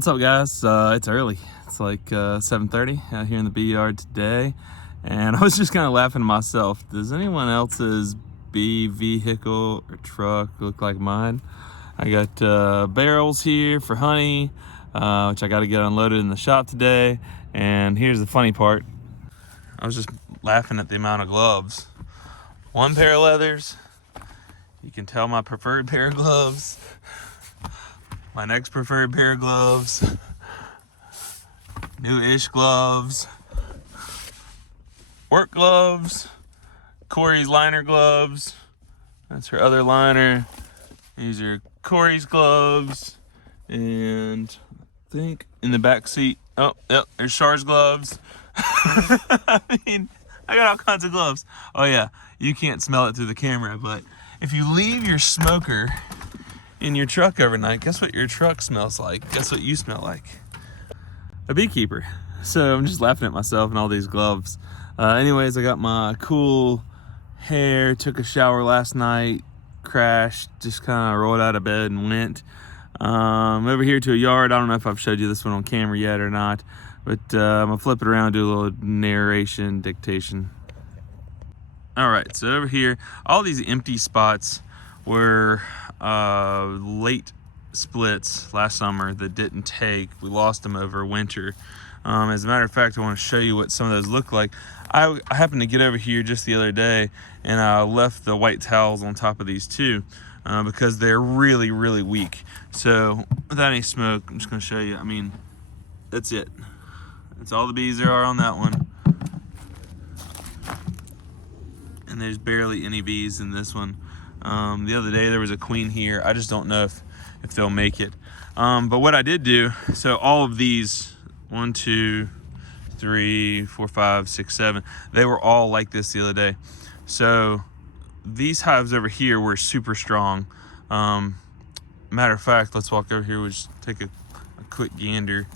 What's up, guys? It's early. It's like 7:30 out here in the bee yard today, and I was just kind of laughing to myself. Does anyone else's bee vehicle or truck look like mine? I got barrels here for honey, which I got to get unloaded in the shop today. And here's the funny part. I was just laughing at the amount of gloves. One pair of leathers. You can tell my preferred pair of gloves. My next preferred pair of gloves, new-ish gloves, work gloves, Corey's liner gloves. That's her other liner. These are Corey's gloves, and I think in the back seat, oh, yep, there's Char's gloves. I mean, I got all kinds of gloves. Oh yeah, you can't smell it through the camera, but if you leave your smoker in your truck overnight, guess what your truck smells like? Guess what you smell like? A beekeeper. So I'm just laughing at myself and all these gloves. Anyways, I got my cool hair, took a shower last night, crashed, just kind of rolled out of bed and went over here to a yard. I don't know if I've showed you this one on camera yet or not, but I'm gonna flip it around, do a little narration, dictation. All right, so over here, all these empty spots were late splits last summer that didn't take. We lost them over winter. As a matter of fact, I want to show you what some of those look like. I happened to get over here just the other day, and I left the white towels on top of these too, because they're really, really weak. So without any smoke, I'm just going to show you. I mean, that's it. That's all the bees there are on that one. And there's barely any bees in this one. The other day there was a queen here. I just don't know if they'll make it. But what I did do, so all of these, 1, 2, 3, 4, 5, 6, 7, they were all like this the other day. So these hives over here were super strong. Matter of fact, let's walk over here. We'll just take a quick gander.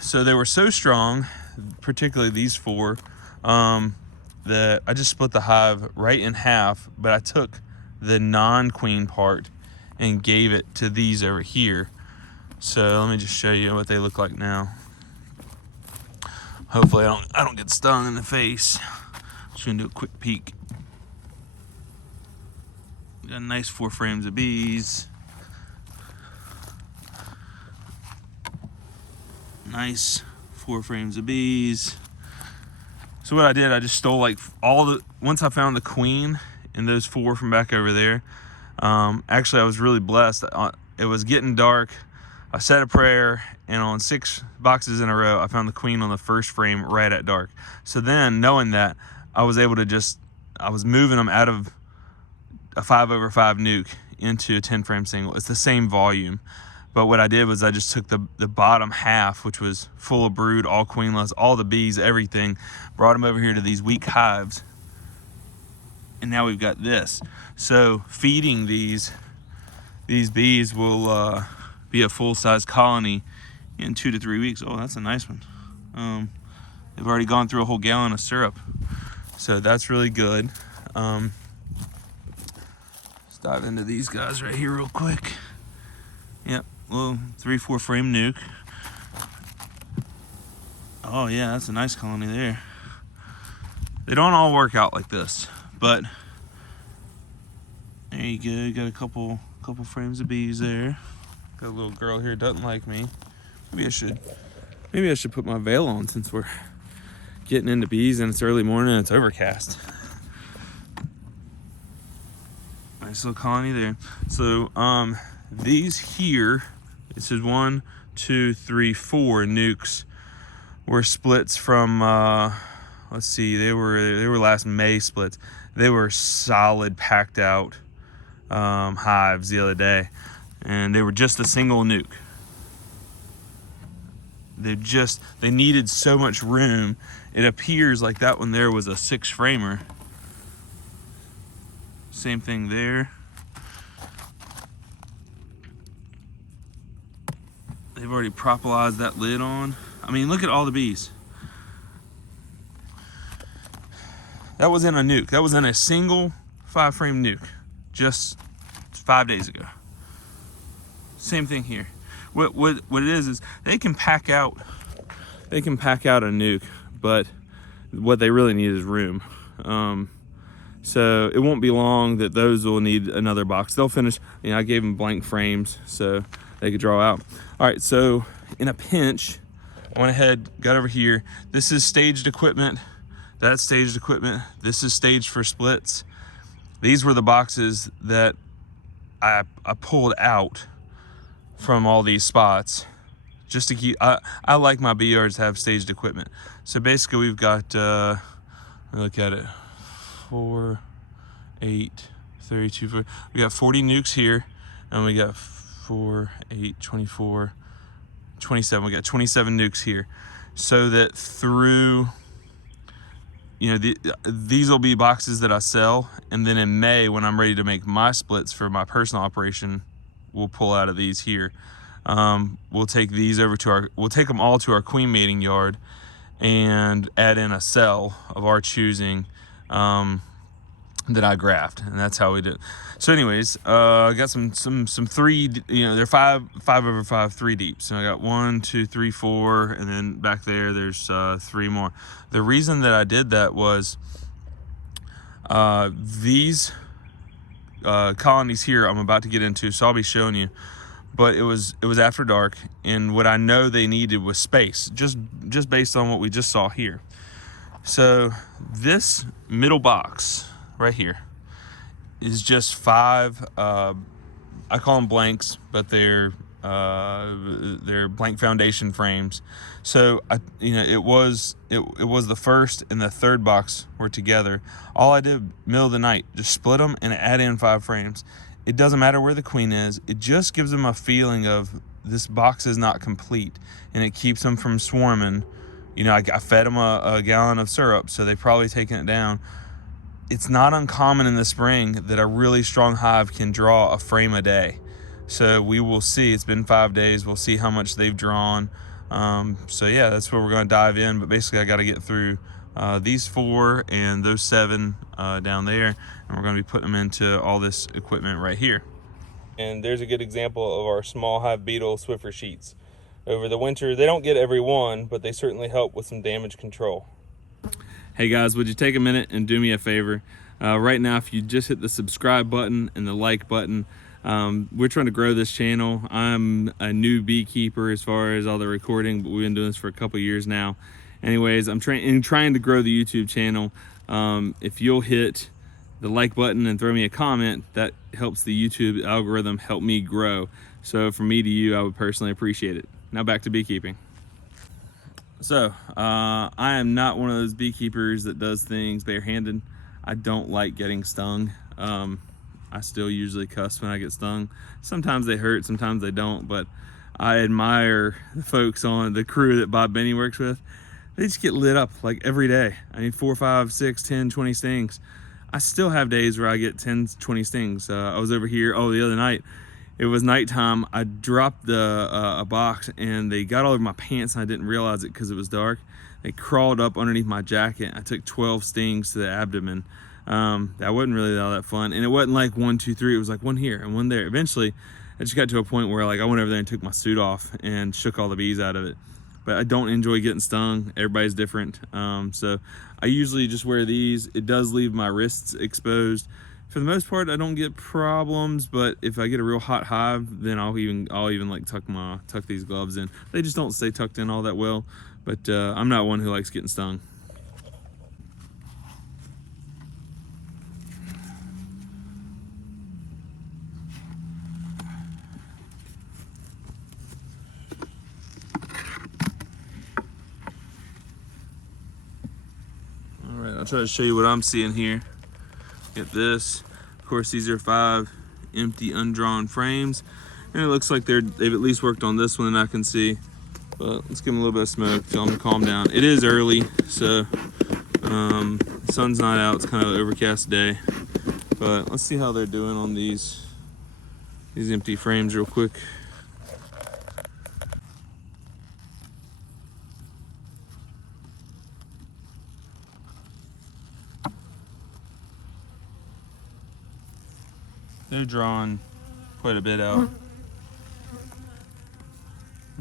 So they were so strong, particularly these four, that I just split the hive right in half, but I took the non-queen part and gave it to these over here. So let me just show you what they look like now. Hopefully I don't get stung in the face. Just gonna do a quick peek. Got nice 4 frames of bees. Nice 4 frames of bees. So what I did, I just stole like once I found the queen in those 4 from back over there. Actually, I was really blessed. It was getting dark. I said a prayer, and on 6 boxes in a row, I found the queen on the first frame right at dark. So then, knowing that, I was able to I was moving them out of a 5/5 nuke into a 10 frame single. It's the same volume. But what I did was I just took the bottom half, which was full of brood, all queenless, all the bees, everything, brought them over here to these weak hives. And now we've got this. So feeding these bees will be a full-size colony in 2 to 3 weeks. Oh, that's a nice one. They've already gone through a whole gallon of syrup. So that's really good. Let's dive into these guys right here real quick. Yep. Little 3/4 frame nuke. Oh yeah, that's a nice colony there. They don't all work out like this, but there you go. Got a couple frames of bees there. Got a little girl here doesn't like me. Maybe I should put my veil on since we're getting into bees and it's early morning and it's overcast. Nice little colony there. So these here, this is 1, 2, 3, 4 nukes were splits from let's see, they were last May splits. They were solid packed out hives the other day, and they were just a single nuke. They needed so much room. It appears like that one there was a 6 framer. Same thing there. They've already propolized that lid on. I mean, look at all the bees. That was in a nuke. That was in a single 5 frame nuke just 5 days ago. Same thing here. what it is they can pack out a nuke, but what they really need is room. So it won't be long that those will need another box. They'll finish, you know, I gave them blank frames so they could draw out. All right, so in a pinch, I went ahead, got over here. This is staged equipment. That's staged equipment. This is staged for splits. These were the boxes that I pulled out from all these spots just to keep, I like my bee yards to have staged equipment. So basically we've got, look at it, 4, 8, 32, 4. We got 40 nukes here, and we got 4, 8, 24, 27. We got 27 nukes here. So that through, you know, these will be boxes that I sell, and then in May when I'm ready to make my splits for my personal operation, we'll pull out of these here. We'll take these over to we'll take them all to our queen mating yard and add in a cell of our choosing that I graft, and that's how we did it. So anyways, I got some 3, you know, they're 5 over 5 3 deep. So I got 1, 2, 3, 4, and then back there's 3 more. The reason that I did that was these colonies here I'm about to get into, so I'll be showing you. But it was after dark, and what I know they needed was space, just based on what we just saw here. So this middle box right here is just 5, I call them blanks, but they're blank foundation frames. So you know, it was the first and the third box were together. All I did middle of the night, just split them and add in 5 frames. It doesn't matter where the queen is. It just gives them a feeling of this box is not complete, and it keeps them from swarming. You know, I fed them a gallon of syrup, so they've probably taken it down. It's not uncommon in the spring that a really strong hive can draw a frame a day. So we will see. It's been 5 days. We'll see how much they've drawn. So yeah, that's where we're going to dive in. But basically, I got to get through these 4 and those 7 down there, and we're going to be putting them into all this equipment right here. And there's a good example of our small hive beetle Swiffer sheets. Over the winter, they don't get every one, but they certainly help with some damage control. Hey guys, would you take a minute and do me a favor? Right now, if you just hit the subscribe button and the like button, we're trying to grow this channel. I'm a new beekeeper as far as all the recording, but we've been doing this for a couple years now. Anyways, I'm trying to grow the YouTube channel. If you'll hit the like button and throw me a comment, that helps the YouTube algorithm help me grow. So from me to you, I would personally appreciate it. Now back to beekeeping. So I am not one of those beekeepers that does things barehanded. I don't like getting stung. I still usually cuss when I get stung. Sometimes they hurt, sometimes they don't, but I admire the folks on the crew that Bob Benny works with. They just get lit up like every day. I mean, 4, 5, 6, 10, 20 stings. I still have days where I get 10, 20 stings. I was over here, the other night. It was nighttime. I dropped a box, and they got all over my pants, and I didn't realize it because it was dark. They crawled up underneath my jacket. I took 12 stings to the abdomen. That wasn't really all that fun, and it wasn't like 1, 2, 3. It was like one here and one there. Eventually, I just got to a point where like I went over there and took my suit off and shook all the bees out of it. But I don't enjoy getting stung. Everybody's different. So I usually just wear these. It does leave my wrists exposed. For the most part, I don't get problems, but if I get a real hot hive, then I'll even like tuck these gloves in. They just don't stay tucked in all that well, but I'm not one who likes getting stung. All right, I'll try to show you what I'm seeing here. Get this. Of course, these are 5 empty, undrawn frames, and it looks like they've at least worked on this one that I can see. But let's give them a little bit of smoke, tell them to calm down. It is early, so the sun's not out. It's kind of an overcast day, but let's see how they're doing on these empty frames real quick. They're drawing quite a bit out.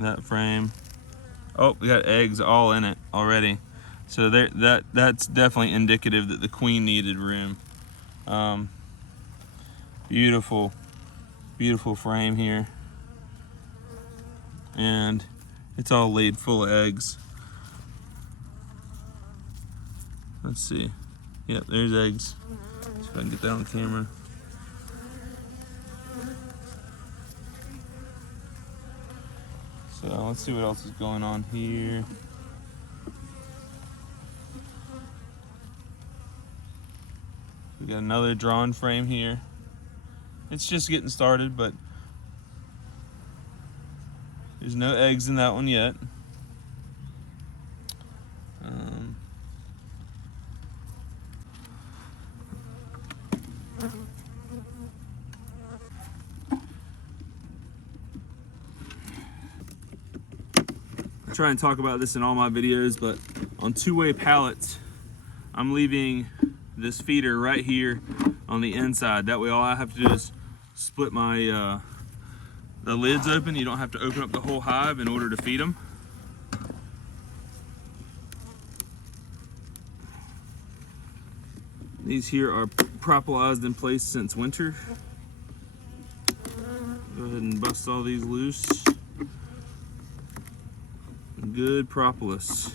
that frame. Oh, we got eggs all in it already. So there, that's definitely indicative that the queen needed room. Beautiful, beautiful frame here. And it's all laid full of eggs. Let's see. Yep, there's eggs. See if I can get that on camera. So let's see what else is going on here. We got another drawn frame here. It's just getting started, but there's no eggs in that one yet. I try and talk about this in all my videos, but on two-way pallets, I'm leaving this feeder right here on the inside. That way all I have to do is split my the lids open. You don't have to open up the whole hive in order to feed them. These here are propolised in place since winter. Go ahead and bust all these loose. Good propolis.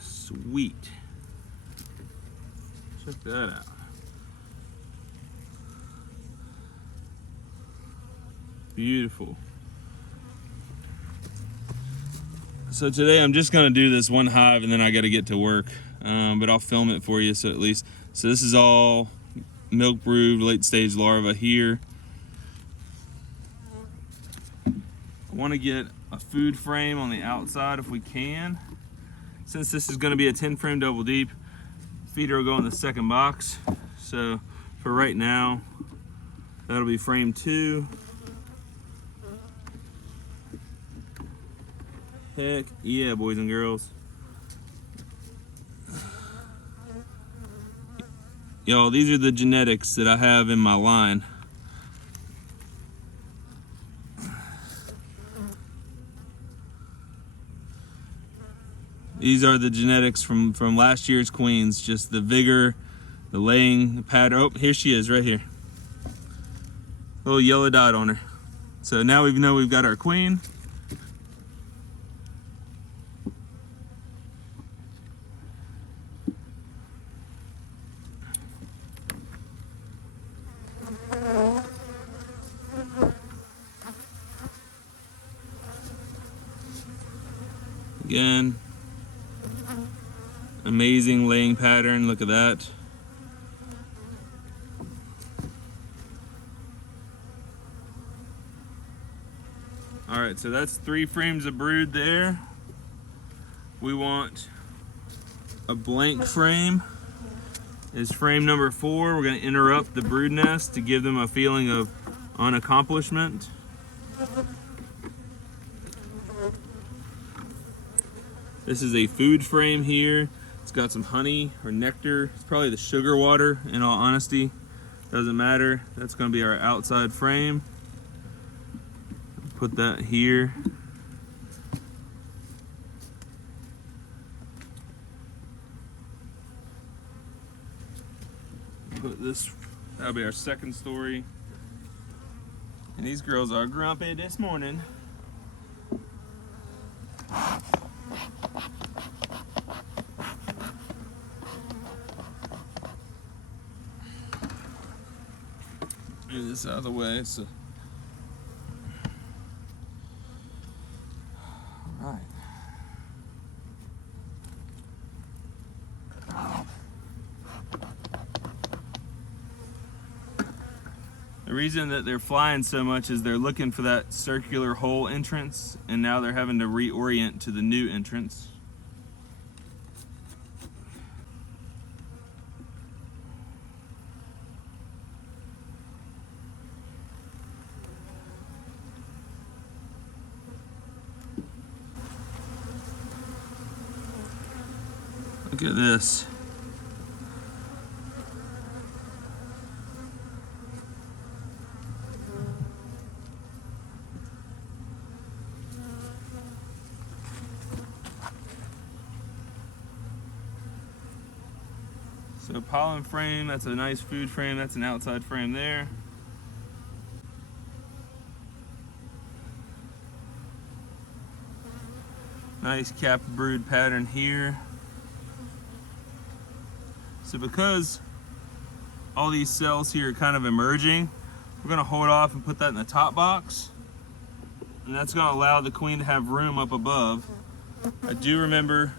Sweet. Check that out. Beautiful. So today I'm just gonna do this one hive and then I gotta get to work. But I'll film it for you so at least. So this is all milk brood, late stage larva here. I wanna get a food frame on the outside if we can. Since this is gonna be a 10 frame double deep, feeder will go in the second box. So for right now, that'll be frame 2. Heck yeah, boys and girls. Y'all, these are the genetics that I have in my line. These are the genetics from last year's queens. Just the vigor, the laying pattern. Oh, here she is right here. Little yellow dot on her. So now we know we've got our queen. Again, amazing laying pattern, look at that. All right, so that's 3 frames of brood there. We want a blank frame. Is frame number 4. We're gonna interrupt the brood nest to give them a feeling of unaccomplishment. This is a food frame here. It's got some honey or nectar. It's probably the sugar water, in all honesty. Doesn't matter. That's gonna be our outside frame. Put that here. Put this, that'll be our second story. And these girls are grumpy this morning. Move this out of the way. So, all right. The reason that they're flying so much is they're looking for that circular hole entrance, and now they're having to reorient to the new entrance. Look at this. So pollen frame, that's a nice food frame. That's an outside frame there. Nice cap brood pattern here. So because all these cells here are kind of emerging, we're gonna hold off and put that in the top box. And that's gonna allow the queen to have room up above. I do remember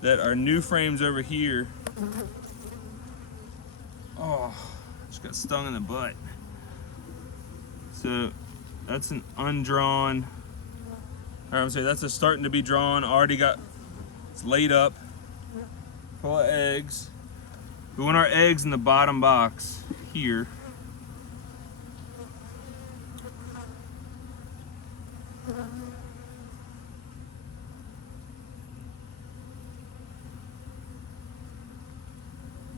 that our new frames over here, oh, just got stung in the butt. So that's an undrawn, or I'm sorry, that's a starting to be drawn, already got, it's laid up, full of eggs. We want our eggs in the bottom box here.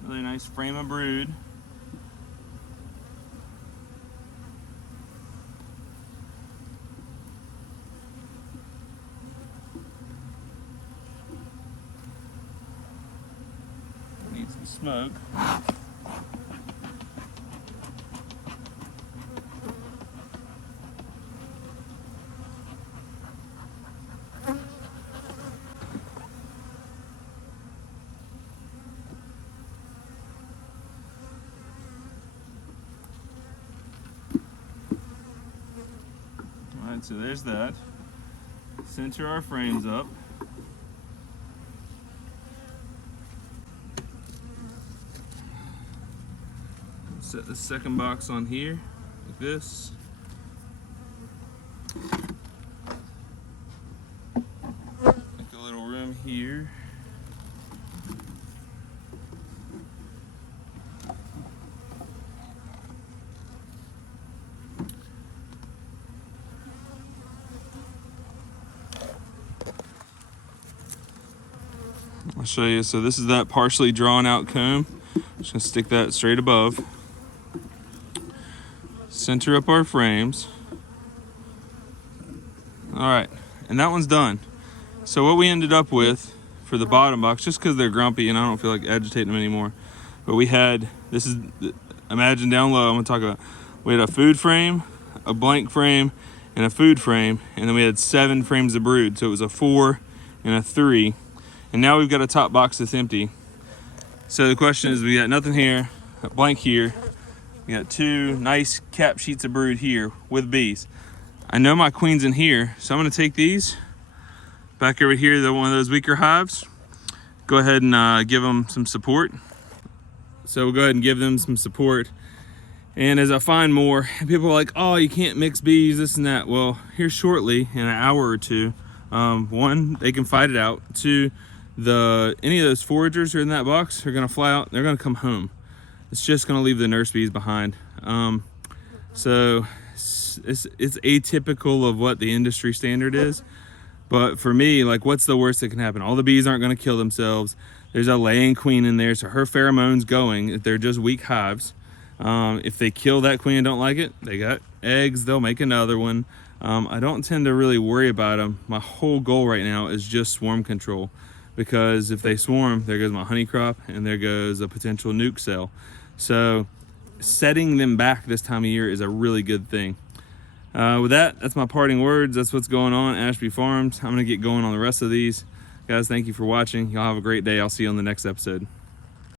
Really nice frame of brood. Needs some smoke. Alright, so there's that. Center our frames up. Set the second box on here, like this. Make a little room here. I'll show you. So this is that partially drawn out comb. Just gonna stick that straight above. Center up our frames. All right, and that one's done. So what we ended up with for the bottom box, just because they're grumpy and I don't feel like agitating them anymore, but we had, this is, imagine down low, I'm gonna talk about, we had a food frame, a blank frame, and a food frame, and then we had 7 frames of brood. So it was a 4 and a 3, and now we've got a top box that's empty. So the question is, we got nothing here, a blank here, we got 2 nice cap sheets of brood here with bees. I know my queen's in here, so I'm gonna take these back over here to one of those weaker hives. Go ahead and give them some support. So we'll go ahead and give them some support. And as I find more, people are like, oh, you can't mix bees, this and that. Well, here shortly, in an hour or two, 1, they can fight it out. 2, any of those foragers who are in that box are gonna fly out, they're gonna come home. It's just gonna leave the nurse bees behind. So it's atypical of what the industry standard is. But for me, like, what's the worst that can happen? All the bees aren't gonna kill themselves. There's a laying queen in there, so her pheromones going, if they're just weak hives. If they kill that queen and don't like it, they got eggs, they'll make another one. I don't tend to really worry about them. My whole goal right now is just swarm control, because if they swarm, there goes my honey crop and there goes a potential nuke cell. So setting them back this time of year is a really good thing. With that, that's my parting words. That's what's going on at Ashby Farms. I'm gonna get going on the rest of these. Guys, thank you for watching. Y'all have a great day. I'll see you on the next episode.